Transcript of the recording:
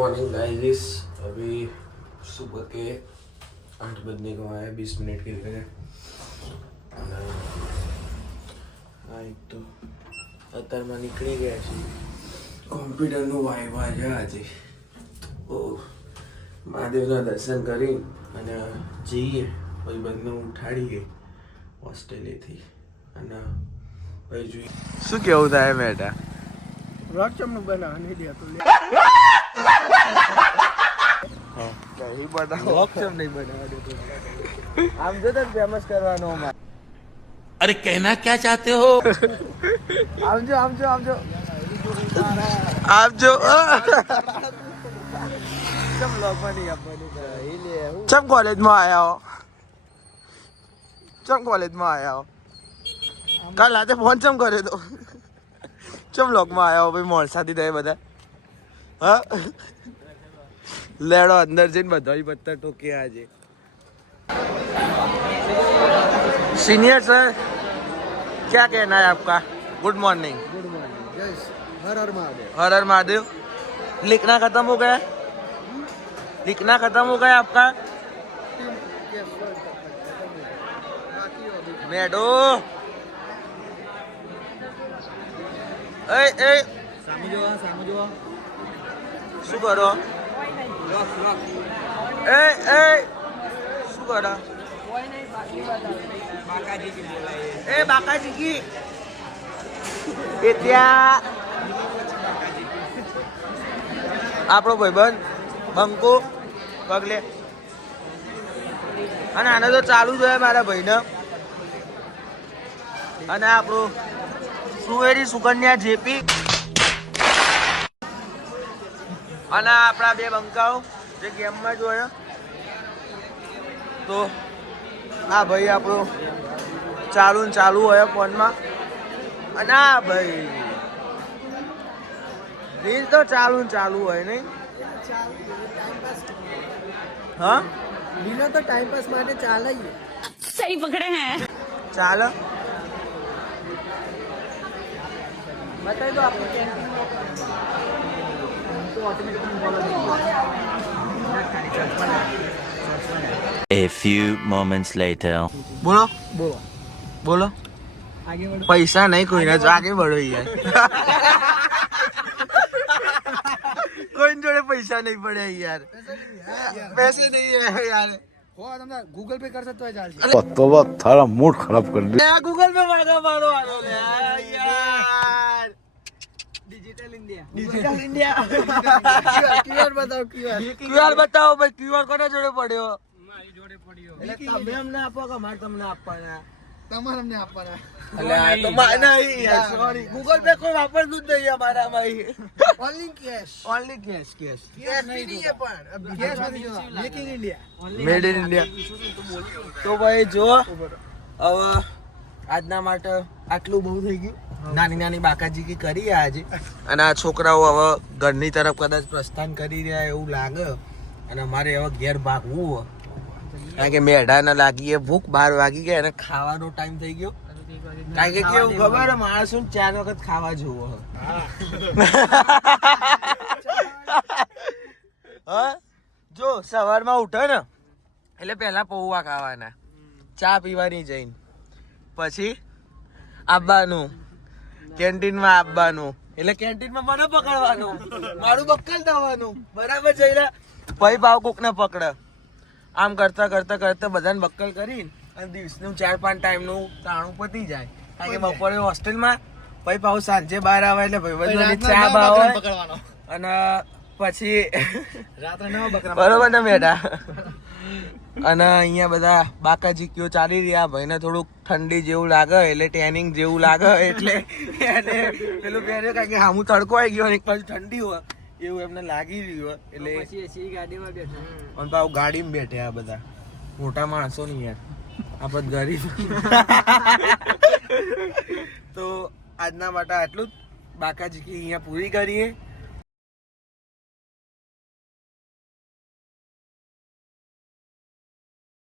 Morning guys, अभी सुबह के 8 बजने को आया, 20 मिनट के लिए। तो અત્યારમાં નીકળી ગયા છીએ, કોમ્પ્યુટરનું વાઇવા છે આજે, તો મહાદેવના દર્શન કરી અને જઈએ, પછી બંને ઉઠાડીએ હોસ્ટેલેથી અને પછી જોઈએ શું કેવું થાય બેટા. રોચમનું બનાવ નહીં દેતો લે. હા કઈ બનાવો રોચમ નહીં બનાવવા દેતો. આમ જો તો ફેમસ કરવાનો અમાર. अरे कहना क्या चाहते हो? આવજો આવજો આવજો આપજો. ચમ લોગમાં નહીં આપવાનું એ લે હું ચમ કોલેજમાં આયા હો, ચમ કોલેજમાં આયા હો, કાલ રાતે ફોન ચમ કર્યો તો, ચમ લોકમાં આયા હો ભાઈ, મોરસાથી થાય બધા. હા લેડો અંદર જઈને બધા પત્તર ટોકી આજે. सीनियर सर क्या कहना है आपका? Good morning. Good morning. જય હર હર મહાદેવ. हर हर महादेव. लिखना खत्म हो गया? लिखना खत्म हो गया आपका? मैडो ए ए સામુજો શું કરો? એ એ શું કરો? એ બાકાજી કી એ ત્યાં આપણો ભાઈબંધ બંકો પગલે, અને આને તો ચાલુ જ હોય મારા ભાઈને. અને આપણું સુવેરી સુકન્યા જેપી અને આપણા બે બંકાઓ જે ગેમમાં જ હોય. તો આ ભાઈ આપણું ચાલુ ને ચાલુ હોય ફોનમાં, અને આ ભાઈ રીલ તો ચાલુ ને ચાલુ હોય નહીં. હા લીલો તો ટાઈમ પાસ માટે ચાલે જ. सही पकड़े हैं. ચાલો બતાવી દો આપણે કેન્ટીન તો automatic A few moments later. બોલો બોલો બોલો. આગે વળો. પૈસા નહીં કોઈને, જો આગે બળો યાર. કોઈની જોડે પૈસા નહીં પડે યાર, પૈસે નહીં હે યાર. હો તમને ગૂગલ પે કરશે તો ચાલશે. तोबा थारा मूड खराब कर दिया. ગૂગલ પે માગા મારો આનો લે યાર. Digital India. Digital India. QR બતાવો ક્યુઆર. ક્યુઆર બતાવો ભાઈ, ક્યુઆર કોના જોડે પડ્યો? મારી જોડે પડ્યો. એટલે તમે અમને આપો કે મારે તમને આપવાના? તમારે અમને આપવાના. એટલે આ તો નહીં યાર, સોરી. ગૂગલ પે કોઈ વાપરતું જ નહીં અમારામાં. Only cash. Only cash. Cash cash નહીં પણ કેશ નથી જોવા. Make in India. Made in India. તો ભાઈ જો હવે આજના માટે આટલું બહુ થઈ ગયું. નાની નાની બાકાજી કરી આજે, અને આ છોકરાઓ હવે ઘરની તરફ કદાચ પ્રસ્થાન કરી રહ્યા એવું લાગે, અને અમારે હવે ઘેર ભાગવું, કારણ કે મેઢાને લાગી ભૂખ, 12 વાગી ગયા અને ખાવાનો ટાઈમ થઈ ગયો. કારણ કે કેવું ખબર, માણસો 4 વખત ખાવા જોવો. હા જો સવારમાં ઉઠે ને એટલે પહેલા પૌવા ખાવાના, ચા પીવાની જઈને, પછી આવવાનું કેન્ટીનમાં આવવાનું, એટલે કેન્ટીનમાં મને પકડવાનું, મારું બક્કલ થવાનું, બરાબર જઈને પછી ભાવ કોકને પકડે. આમ કરતા કરતા કરતા બધાને બક્કલ કરીને અને દિવસનું 4-5 ટાઈમનું તાણું પતી જાય. કારણ કે બપોરે હોસ્ટેલમાં, પછી પાછું સાંજે 12 આવે એટલે ભાઈ ચા ભાવે, અને પછી રાત્રે 9 બકરા બરોબર ને બેટા. અને અહીંયા બધા બાકાજી કયો ચાલી રહ્યા. ભાઈને થોડુંક ઠંડી જેવું લાગે, એટલે ટેનિંગ જેવું લાગે, એટલે એને પેલું પહેર્યું, કારણ કે હામું તડકો આવી ગયો, એક બાજુ ઠંડી હોય એવું એમને લાગી રહ્યું. એટલે પછી એસી ગાડીમાં બેઠા. અને પાછું ગાડીમાં બેઠે આ બધા મોટા માણસો નહીં યાર, આપણે ગરીબ. તો આજના માટે આટલું જ. બાકાજી અહીંયા પૂરી કરીએ.